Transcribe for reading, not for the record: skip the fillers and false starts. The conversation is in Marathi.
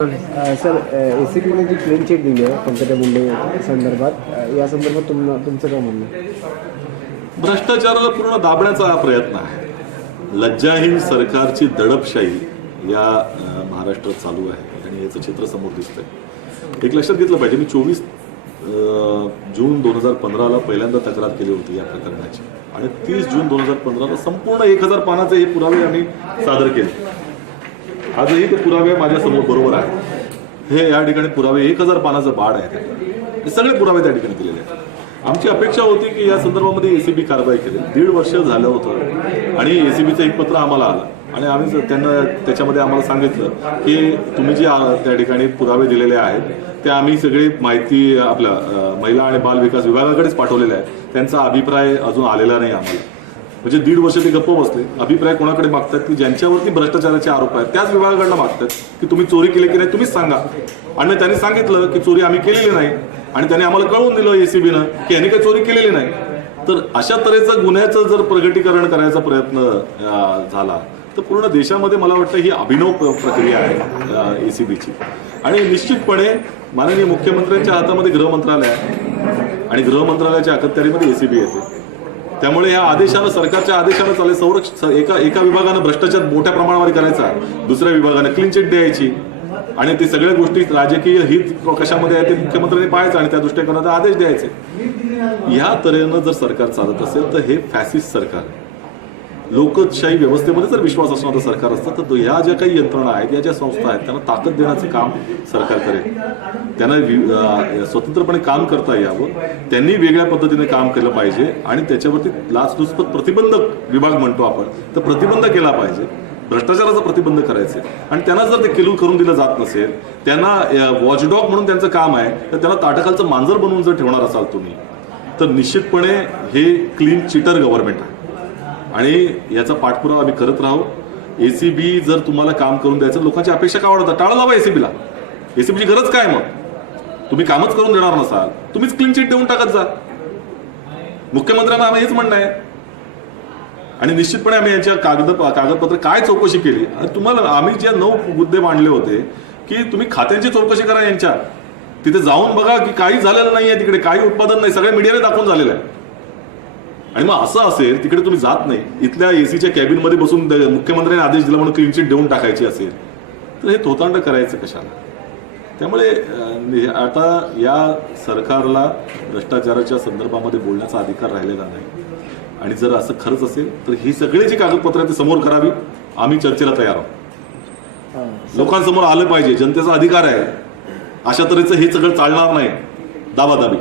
सर ACBने जी क्लीन चिट दिली आहे पंकजा मुंडे संदर्भात या संदर्भात तुमचं काय म्हणणं आहे? भ्रष्टाचाराला पूर्ण दाबण्याचा हा प्रयत्न आहे. लज्जाहीन सरकारची दडपशाही या महाराष्ट्रात चालू आहे आणि याचं चित्र समोर दिसतंय. एक लक्षात घेतलं पाहिजे, मी 24 जून 2015ला पहिल्यांदा तक्रार केली होती या प्रकरणाची आणि 30 जून 2015ला संपूर्ण 1000 पानाचे हे पुरावे आम्ही सादर केले. आजही ते पुरावे माझ्या समोर बरोबर आहेत. हे या ठिकाणी पुरावे 1000 पानाचं बाळ आहे. हे सगळे पुरावे त्या ठिकाणी दिलेले आहेत. आमची अपेक्षा होती की या संदर्भामध्ये ACB कारवाई करेल. 1.5 वर्ष झालं होतं आणि ACBचं एक पत्र आम्हाला आलं आणि आम्ही त्यांना त्याच्यामध्ये आम्हाला सांगितलं की तुम्ही जे त्या ठिकाणी पुरावे दिलेले आहेत ते आम्ही सगळी माहिती आपल्या महिला आणि बाल विकास विभागाकडेच पाठवलेले आहे. त्यांचा अभिप्राय अजून आलेला नाही आम्हाला. म्हणजे 1.5 वर्ष ते गप्प बसले. अभिप्राय कोणाकडे मागतात की ज्यांच्यावरती भ्रष्टाचाराचे आरोप आहेत त्याच विभागाकडनं मागतात की तुम्ही चोरी केली की नाही तुम्हीच सांगा. आणि त्यांनी सांगितलं की चोरी आम्ही केलेली नाही आणि त्यांनी आम्हाला कळवून दिलं ACBनं की यांनी काही चोरी केलेली नाही. तर अशा तऱ्हेचं गुन्ह्याचं जर प्रगटीकरण करायचा प्रयत्न झाला तर पूर्ण देशामध्ये मला वाटतं ही अभिनव प्रक्रिया आहे ACBची. आणि निश्चितपणे माननीय मुख्यमंत्र्यांच्या हातामध्ये गृह मंत्रालय आहे आणि गृह मंत्रालयाच्या अखत्यारीमध्ये ACB येते. त्यामुळे या आदेशानं सरकारच्या आदेशानं चालेल एका विभागानं भ्रष्टाचार मोठ्या प्रमाणावर करायचा, दुसऱ्या विभागानं क्लीन चिट द्यायची आणि ते सगळ्या गोष्टी राजकीय हित कशामध्ये आहे ते मुख्यमंत्र्यांनी पाहायचं आणि त्या दृष्टिकोनाचा आदेश द्यायचे. या तऱ्हेनं जर सरकार चालत असेल तर हे फॅसिस्ट सरकार आहे. लोकशाही व्यवस्थेमध्ये जर विश्वास असणारं सरकार असतं तर ह्या ज्या काही यंत्रणा आहेत, या ज्या संस्था आहेत त्यांना ताकद देण्याचं काम सरकार करेल. त्यांना स्वतंत्रपणे काम करता यावं, त्यांनी वेगळ्या पद्धतीने काम केलं पाहिजे आणि त्याच्यावरती लाचलुचपत प्रतिबंधक विभाग म्हणतो आपण तर प्रतिबंध केला पाहिजे. भ्रष्टाचाराचा प्रतिबंध करायचे आणि त्यांना जर ते करून दिलं जात नसेल, त्यांना वॉचडॉग म्हणून त्यांचं काम आहे तर त्यांना ताटाखालचं मांजर बनवून जर ठेवणार असाल तुम्ही तर निश्चितपणे हे क्लीन चिटर गव्हर्नमेंट आहे आणि याचा पाठपुरावा आम्ही करत राहू. ACB जर तुम्हाला काम करून द्यायचं, लोकांची अपेक्षा काय वाढवतात, टाळा लावा ACBला. ACBची गरज काय? मग तुम्ही कामच करून देणार नसाल तुम्हीच क्लीन चिट देऊन टाकत जा. मुख्यमंत्र्यांना आम्ही हेच म्हणणं आहे आणि निश्चितपणे आम्ही यांच्या कागदपत्र काय चौकशी केली. तुम्हाला आम्ही जे 9 मुद्दे मांडले होते की तुम्ही खात्यांची चौकशी करा, यांच्या तिथे जाऊन बघा की काही झालेलं नाहीये, तिकडे काही उत्पादन नाही, सगळ्या मीडियाने दाखवून झालेलं आहे. आणि मग असं असेल तिकडे तुम्ही जात नाही, इथल्या ACच्या कॅबिनमध्ये बसून मुख्यमंत्र्यांनी आदेश दिला म्हणून क्लीन चिट देऊन टाकायची असेल तर हे थोतांड करायचं कशाला? त्यामुळे आता या सरकारला भ्रष्टाचाराच्या संदर्भामध्ये बोलण्याचा अधिकार राहिलेला नाही आणि जर असं खरंच असेल तर ही सगळी जी कागदपत्र ते समोर करावी. आम्ही चर्चेला तयार आहोत. लोकांसमोर आलं पाहिजे, जनतेचा अधिकार आहे. अशा तऱ्हेचं हे सगळं चालणार नाही दाबादाबी.